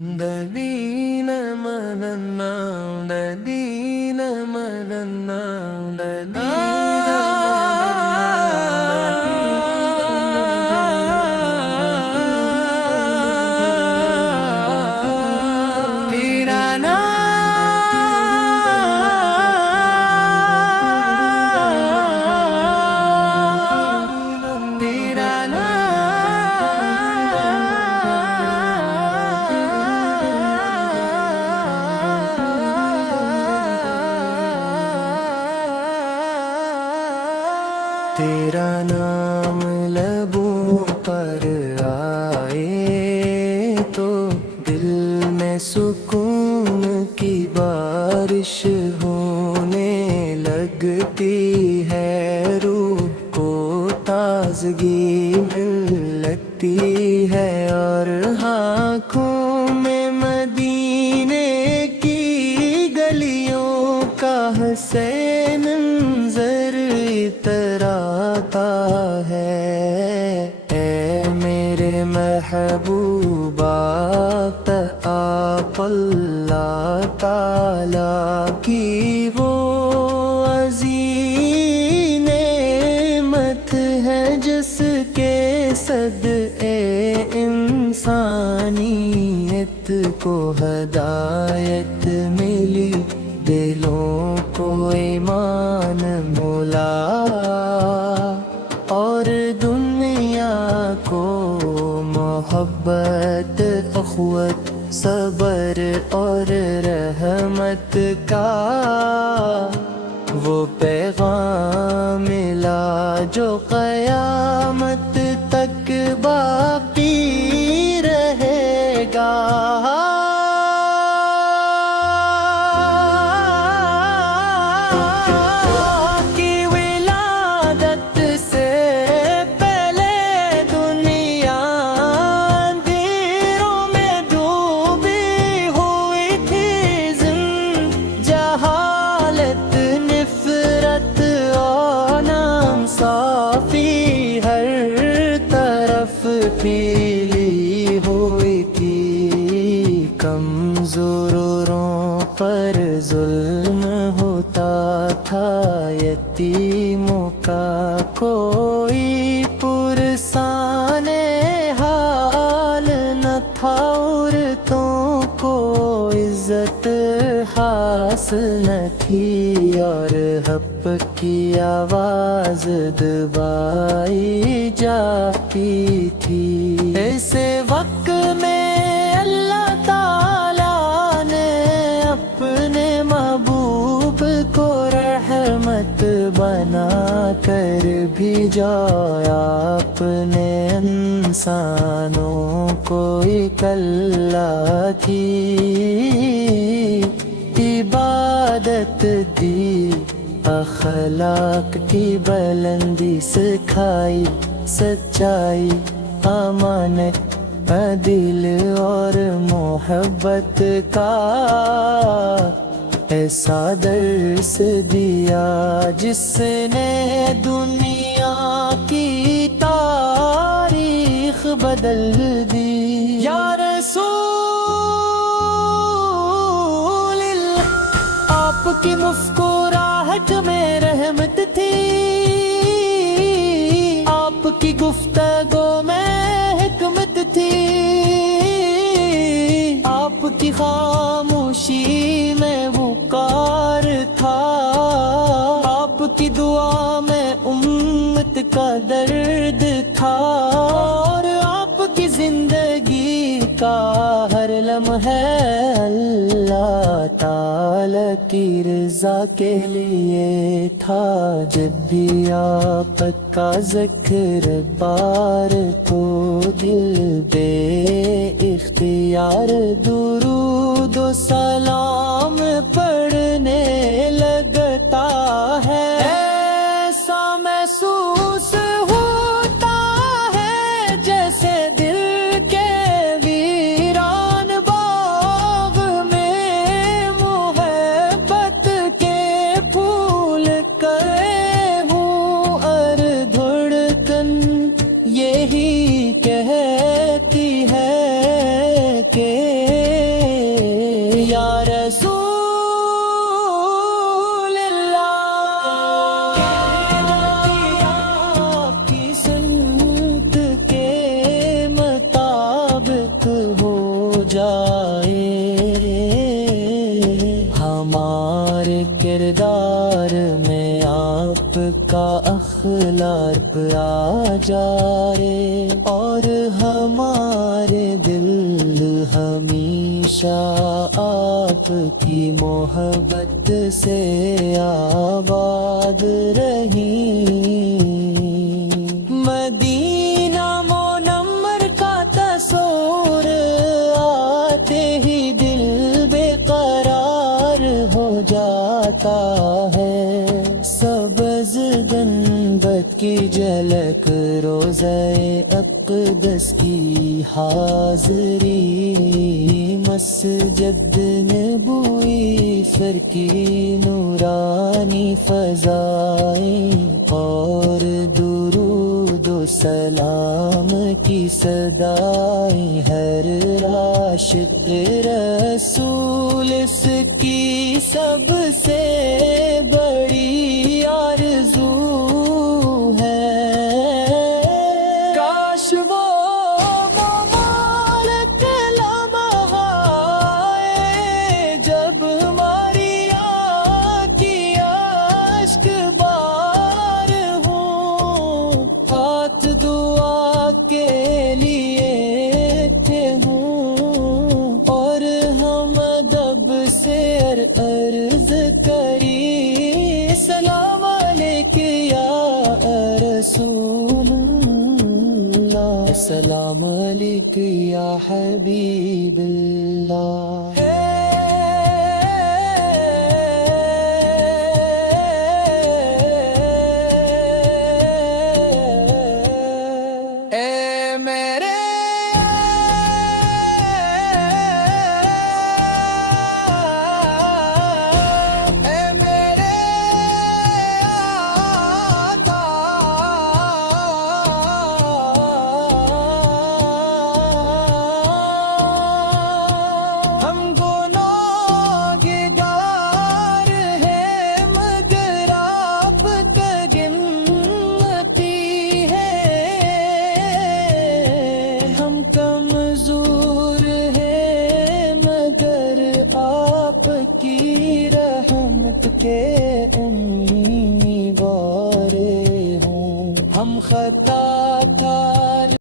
ددین مدنا ددین مدنا تیرا نام تیرا تیرا نام لبوں پر آئے تو دل میں سکون کی بارش ہونے لگتی ہے، روح کو تازگی مل لگتی ہے، اور آنکھوں میں مدینے کی گلیوں کا حسین منظر اتر آتا ہے۔ اے میرے محبوبہ، آپ اللہ تعالیٰ کی وہ عظیم نعمت ہے جس کے صدقے انسانیت کو ہدایت ملی، دلوں کو ایمان ملا، اور دنیا کو محبت، اخوت، صبر اور رحمت کا وہ پیغام ملا جو قیامت تک باقی رہے گا۔ پیلی ہوئی تھی، کمزوروں پر ظلم ہوتا تھا، یتیموں کا کوئی پرسان حال نہ تھا، عورتوں کو عزت حاصل نہ تھی، اور حق کی آواز دبائی جاتی تھی۔ ایسے وقت میں اللہ تعالیٰ نے اپنے محبوب کو رحمت بنا کر بھیجایا، اپنے انسانوں کو ایک اللہ تھی عبادت دی، اخلاق کی بلندی سکھائی، سچائی، امانت، عدل اور محبت کا ایسا درس دیا جس نے دنیا کی تاریخ بدل دی۔ یا رسول اللہ، آپ کی مسکراہٹ میں رحمت تھی، آپ کی گفتگو میں حکمت تھی، آپ کی خاموشی میں وقار تھا، آپ کی دعا میں امت کا درد تھا، اور آپ کی زندگی کا ہر لمحہ اللہ تعالی کی رضا کے لیے تھا۔ جب بھی آپ کا ذکر بار تو دل بے اختیار درود و سلام پڑھنے لگتا ہے، ایسا محسوس ہوتا ہے جیسے دل کے ویران باغ میں محبت کے پھول کرے ہوں، اور دھڑکن یہی کہتی ہے کہ جائے ہمارے کردار میں آپ کا اخلاق آ جائے اور ہمارے دل ہمیشہ آپ کی محبت سے آباد رہیں مدینہ منور کا تصور آتے ہی دل بے قرار ہو جاتا ہے سبز گنبد کی جھلک روضہ اقدس کی حاضری مسجد نبوی فر کی نورانی فضائیں اور درود و سلام کی صدائیں ہر عاشق رسول اس کی سب سے بڑی آرزو ہے کاش وہ ممالک لمحہ آئے جب ماریا کی اشک بار ہوں ہاتھ دعا کے لیے تھے ہوں اور ہم ادب سے عرض کری سلام علیکہ یا رسول اللہ سلام علیکہ یا حبیب اللہ اے میرے کمزور ہے مگر آپ کی رحمت کے